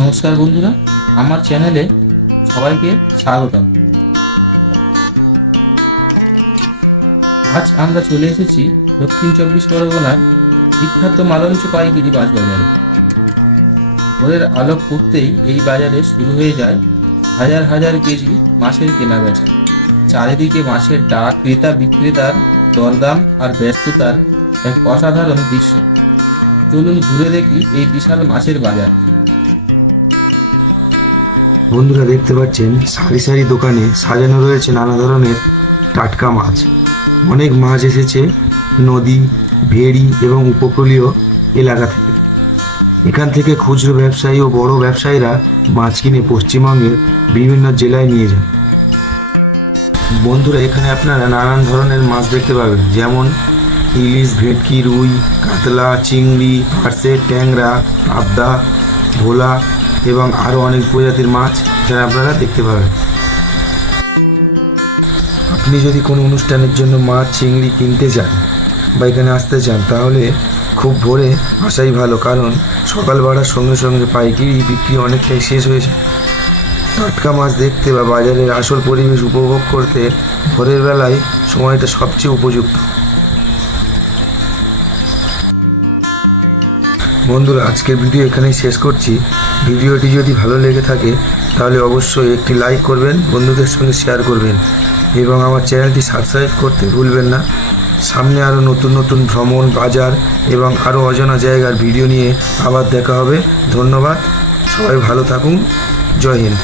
নমস্কার বন্ধুরা, আমার চ্যানেলে সবাইকে স্বাগতম। আজ আমরা চলে এসেছি দক্ষিণ চব্বিশ পরগনার বিখ্যাত মালঞ্চ পাইকারি মাছ বাজারে। ভোরের আলো ফুটতেই এই বাজারে শুরু হয়ে যায় হাজার হাজার কেজি মাছের কেনাবেচা। চারিদিকে মাছের ডাক, ক্রেতা বিক্রেতার দরদাম আর ব্যস্ততার এক অসাধারণ দৃশ্য। চলুন ঘুরে দেখি এই বিশাল মাছের বাজার। বন্ধুরা, দেখতে পাচ্ছেন সারি সারি দোকানে সাজানো রয়েছে নানা ধরনের টাটকা মাছ। অনেক মাছ এসেছে নদী, ভেড়ি এবং উপকূলীয় এলাকা থেকে। এখান থেকে খুচরো ব্যবসায়ী ও বড় ব্যবসায়ীরা মাছ কিনে পশ্চিমবঙ্গের বিভিন্ন জেলায় নিয়ে যান। বন্ধুরা, এখানে আপনারা নানান ধরনের মাছ দেখতে পাবেন, যেমন ইলিশ, ভেটকি, রুই, কাতলা, চিংড়ি, পার্সে, ট্যাংরা, পাবদা, ভোলা এবং আরও অনেক প্রজাতির মাছ এখানে আপনারা দেখতে পাবেন। আপনি যদি কোনো অনুষ্ঠানের জন্য মাছ, চিংড়ি কিনতে চান বা এখানে আসতে চান, তাহলে খুব ভোরে আসাই ভালো, কারণ সকাল বাড়ার সঙ্গে সঙ্গে পাইকারি বিক্রি অনেকটাই শেষ হয়ে যায়। টাটকা মাছ দেখতে বা বাজারের আসল পরিবেশ উপভোগ করতে ভোরের বেলায় সময়টা সবচেয়ে উপযুক্ত। বন্ধুরা, আজকের ভিডিও এখানেই শেষ করছি। ভিডিওটি যদি ভালো লেগে থাকে তাহলে অবশ্যই একটি লাইক করবেন, বন্ধুদের সঙ্গে শেয়ার করবেন এবং আমার চ্যানেলটি সাবস্ক্রাইব করতে ভুলবেন না। সামনে আরও নতুন নতুন ভ্রমণ, বাজার এবং আরও অজানা জায়গার ভিডিও নিয়ে আবার দেখা হবে। ধন্যবাদ, সবাই ভালো থাকুন। জয় হিন্দ।